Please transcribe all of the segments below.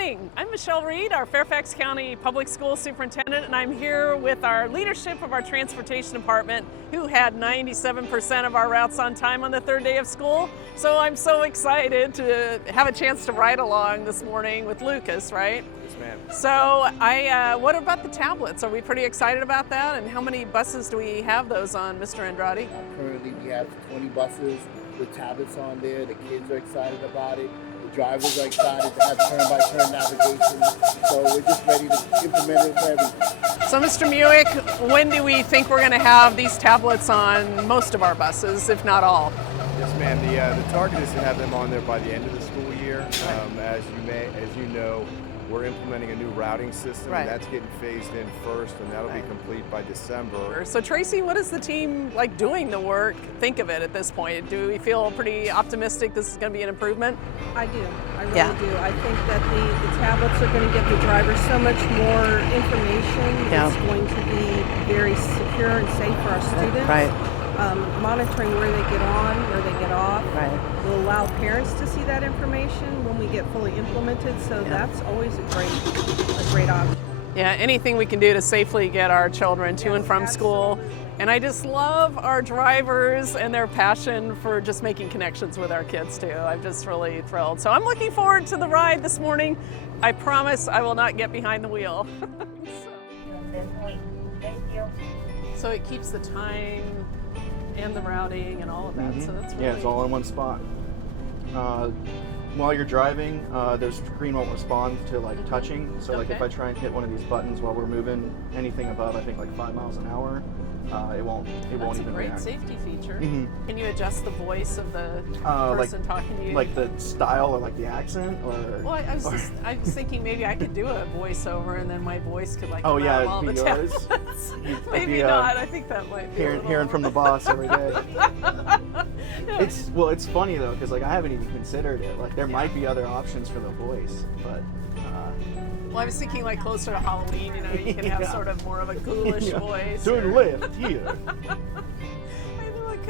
morning. I'm Michelle Reid, our Fairfax County Public School Superintendent, and I'm here with our leadership of our transportation department who had 97% of our routes on time on the third day of school. So I'm so excited to have a chance to ride along this morning with Lucas, right? Yes, ma'am. So what about the tablets? Are we pretty excited about that? And how many buses do we have those on, Mr. Andrade? Currently we have 20 buses with tablets on there. The kids are excited about it. The drivers are excited to have turn-by-turn navigation. So we're just ready to implement it for everyone. So Mr. Muick, when do we think we're going to have these tablets on most of our buses, if not all? Yes, ma'am. The target is to have them on there by the end of the school year. As you know, we're implementing a new routing system, Right. and that's getting phased in first, and that'll be complete by December. So Tracy, what does the team like doing the work think of it at this point? Do we feel pretty optimistic this is going to be an improvement? I do. I really do. I think that the tablets are going to give the drivers so much more information. Yeah. It's going to be very secure and safe for our students. Right. Monitoring where they get on, where they get off. Right. Will allow parents to see that information when we get fully implemented. So that's always a great option. Yeah, anything we can do to safely get our children to and from school. And I just love our drivers and their passion for just making connections with our kids too. I'm just really thrilled. So I'm looking forward to the ride this morning. I promise I will not get behind the wheel. So it keeps the time and the routing and all of that. So that's really... Yeah, it's all in one spot. While you're driving, their screen won't respond to like touching. So like if I try and hit one of these buttons while we're moving anything above, I think like 5 miles an hour, it won't even react. That's a great safety feature. Can you adjust the voice of the person talking to you? Like the style or like the accent or? Well, I was thinking maybe I could do a voiceover and then my voice could like Oh come out yeah, of all it'd the be yours. tablets. You'd Maybe be, not. I think that might be hearing from the boss every day. It's funny though because like I haven't even considered it. Like there might be other options for the voice, but. Well, I was thinking like closer to Halloween. You know, you can have sort of more of a ghoulish voice. Turn left here.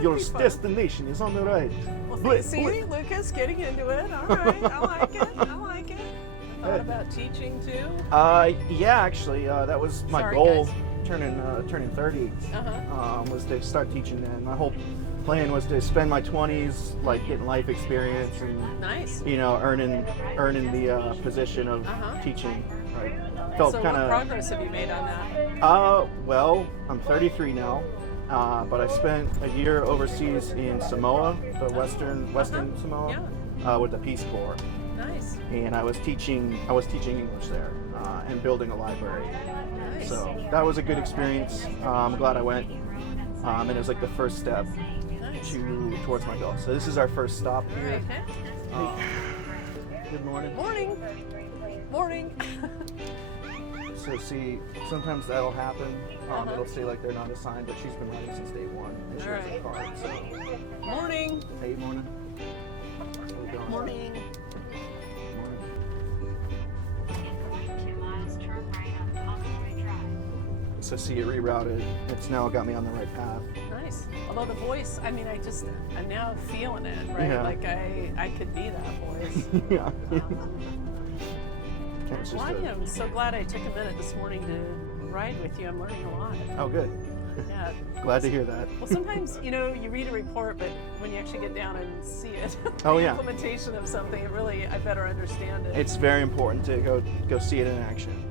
Your destination is on the right. Well, see, Lucas getting into it. All right, I like it. I like it. Thought about teaching too. Yeah, actually, that was my Sorry, goal. guys. Turning 30 was to start teaching then. My whole plan was to spend my 20s like getting life experience and Nice. you know earning the position of teaching. Right. Felt So kind what of. progress have you made on that? Well, I'm 33 now. But I spent a year overseas in Samoa, the Western Samoa, with the Peace Corps. Nice. And I was teaching English there and building a library. Nice. So that was a good experience. I'm glad I went. And it was like the first step towards my goal. So this is our first stop here. Good morning. Morning. Morning. So see, sometimes that'll happen. It'll say like they're not assigned, but she's been riding since day one. And she has a card. So. Morning. Hey, morning. How you doing? Morning. So see, it rerouted. It's now got me on the right path. Nice. Although the voice, I mean, I'm now feeling it, right? Yeah. Like I could be that voice. Yeah. Well, I am so glad I took a minute this morning to ride with you. I'm learning a lot. Oh, good. Yeah. Glad to hear that. Well, sometimes, you know, you read a report, but when you actually get down and see it, Oh, the yeah. implementation of something, I better understand it. It's very important to go see it in action.